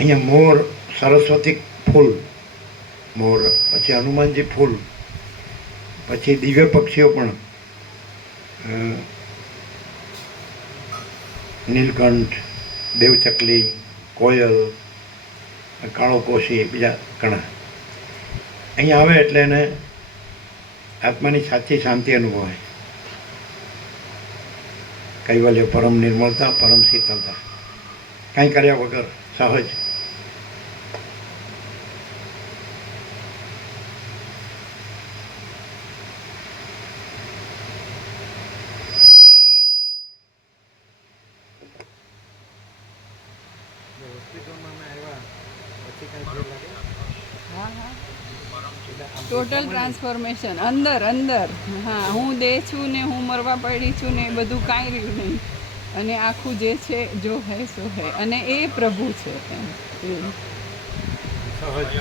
અહીંયા મોર, સરસ્વતી ફૂલ, મોર, પછી હનુમાનજી ફૂલ, પછી દિવ્ય પક્ષીઓ પણ નીલકંઠ, દેવચકલી, કોયલ, કાળો કોશી, બીજા ઘણા અહીંયા આવે એટલે એને આત્માની સાચી શાંતિ અનુભવાય. કૈવલ્ય, પરમ નિર્મળતા, પરમ શીતળતા, કાંઈ કર્યા વગર સહજ. ટોટલ ટ્રાન્સફોર્મેશન અંદર અંદર. હા, હું દેહ છું ને હું મરવા પડી છું ને એ બધું કાંઈ રહ્યું નહીં, અને આખું જે છે જો હે સો હે, અને એ પ્રભુ છે એમ. સહજ.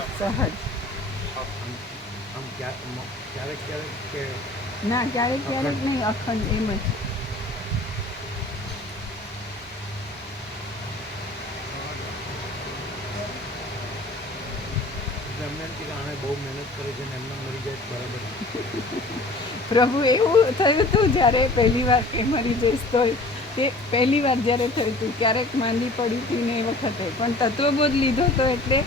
ના, ક્યારેક ક્યારેક નહીં, અખંડ એમ જ. પ્રભુ એવું થયું હતું જ્યારે પહેલી વાર કે મરી જઈશ તો, કે પહેલી વાર જ્યારે થયું હતું ક્યારેક માંદી પડી હતી ને એ વખતે પણ તત્વબોધ લીધો તો એટલે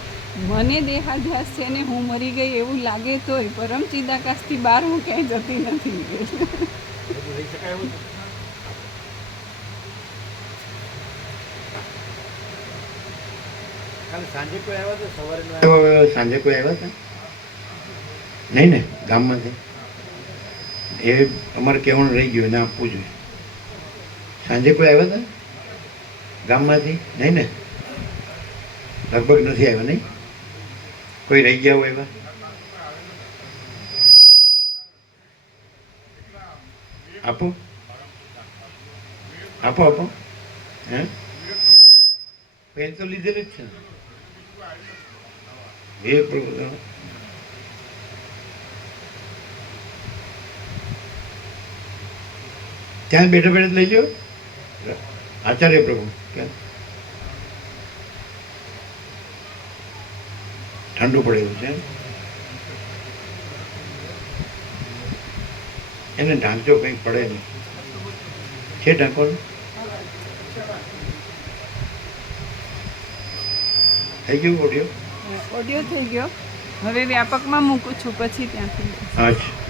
મને દેહાધ્યાસ છે ને હું મરી ગઈ એવું લાગે તોય પરમ ચિદાકાશથી બહાર હું ક્યાંય જતી નથી. સાંજે કોઈ આવ્યા હતા? નહીં ને, ગામમાંથી. એ અમારે કહેવાનું રહી ગયું, એને આપવું જોઈએ. સાંજે કોઈ આવ્યા હતા ગામમાંથી? નહીં ને, લગભગ નથી આવ્યા. નહીં, કોઈ રહી ગયા હોય એવા? આપો આપો આપો. હે, પેન તો લીધેલી જ છે ને. એ પ્રભુ, ત્યાં બેઠા બેઠા લઈ લો. આચાર્ય પ્રભુ ક્યાં? ઠંડુ પડે એવું છે એને ઢાંકજો, કંઈક પડે નહીં. છે ઢાંકવાનું? થઈ ગયું ઓડિયો? ઓડિયો થઈ ગયો. હવે વ્યાપકમાં મૂકું છું, પછી ત્યાંથી. અચ્છા.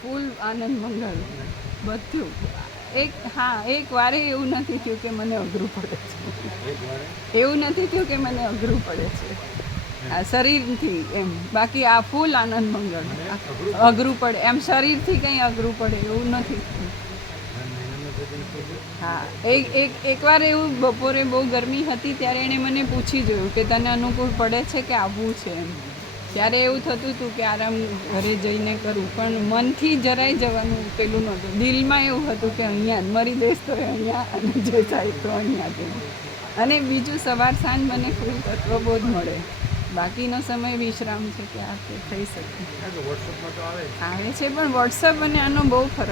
ફૂલ આનંદ મંગળ બધું. એક વારે એવું નથી થયું કે મને અઘરું પડે છે. એવું નથી થયું કે મને અઘરું પડે છે આ શરીરથી એમ. બાકી આ ફૂલ આનંદ મંગળ. અઘરું પડે એમ શરીરથી કંઈ અઘરું પડે એવું નથી થયું. હા, એકવાર એવું બપોરે બહુ ગરમી હતી ત્યારે એણે મને પૂછી જોયું કે તને અનુકૂળ પડે છે કે આવવું છે એમ. ત્યારે એવું થતું હતું કે આરામ ઘરે જઈને કરું, પણ મનથી જરાય જવાનું પેલું નહોતું. દિલમાં એવું હતું કે અહીંયા મરી જઈશ તો અહીંયા, અને જે થાય તો અહીંયા. અને બીજું સવાર સાંજ મને ફૂલ તત્વબોધ મળે. બાકીનો સમય વિશ્રામ છે કે આ તે થઈ શકે. આવે છે પણ વોટ્સઅપ અને આનો બહુ ફરક